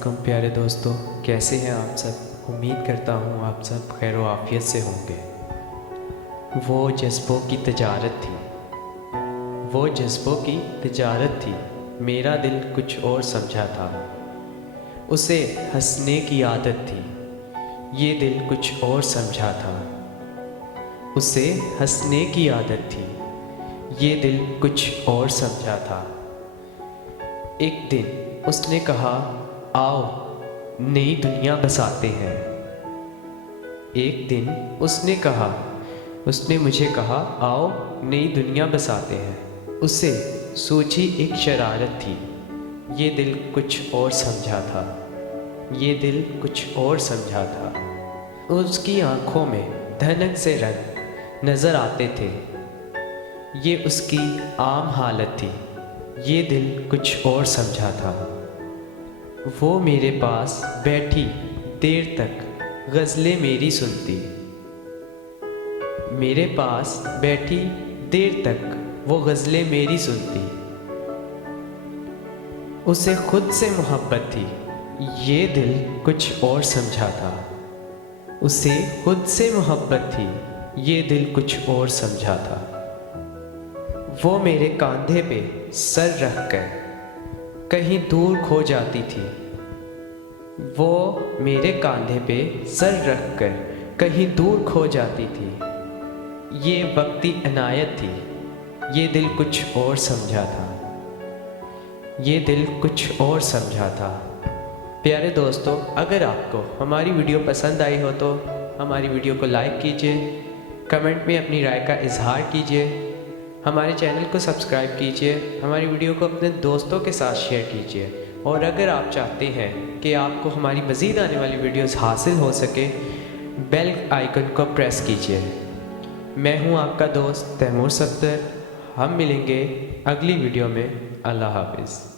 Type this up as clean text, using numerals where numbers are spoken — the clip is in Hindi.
अस्सलामुअलैकुम प्यारे दोस्तों, कैसे हैं आप सब। उम्मीद करता हूँ आप सब खैर व आफियत से होंगे। वो जज्बों की तजारत थी, वो जज्बों की तजारत थी, मेरा दिल कुछ और समझा था। उसे हंसने की आदत थी, ये दिल कुछ और समझा था। उसे हंसने की आदत थी, ये दिल कुछ और समझा था। एक दिन उसने कहा, आओ नई दुनिया बसाते हैं। एक दिन उसने मुझे कहा, आओ नई दुनिया बसाते हैं। उसे सूझी एक शरारत थी, ये दिल कुछ और समझा था, ये दिल कुछ और समझा था। उसकी आंखों में धनक से रंग नज़र आते थे, ये उसकी आम हालत थी, ये दिल कुछ और समझा था। वो मेरे पास बैठी देर तक गज़लें मेरी सुनती, मेरे पास बैठी देर तक वो गज़लें मेरी सुनती। उसे खुद से मोहब्बत थी, ये दिल कुछ और समझा था। उसे खुद से मोहब्बत थी, ये दिल कुछ और समझा था। वो मेरे कंधे पे सर रख कर कहीं दूर खो जाती थी, वो मेरे कंधे पे सर रख कर कहीं दूर खो जाती थी। ये वक्ती इनायत थी, ये दिल कुछ और समझा था, ये दिल कुछ और समझा था। प्यारे दोस्तों, अगर आपको हमारी वीडियो पसंद आई हो तो हमारी वीडियो को लाइक कीजिए, कमेंट में अपनी राय का इजहार कीजिए, हमारे चैनल को सब्सक्राइब कीजिए, हमारी वीडियो को अपने दोस्तों के साथ शेयर कीजिए। और अगर आप चाहते हैं कि आपको हमारी मज़ीद आने वाली वीडियोस हासिल हो सके, बेल आइकन को प्रेस कीजिए। मैं हूं आपका दोस्त तैमूर सफदर। हम मिलेंगे अगली वीडियो में। अल्लाह हाफिज़।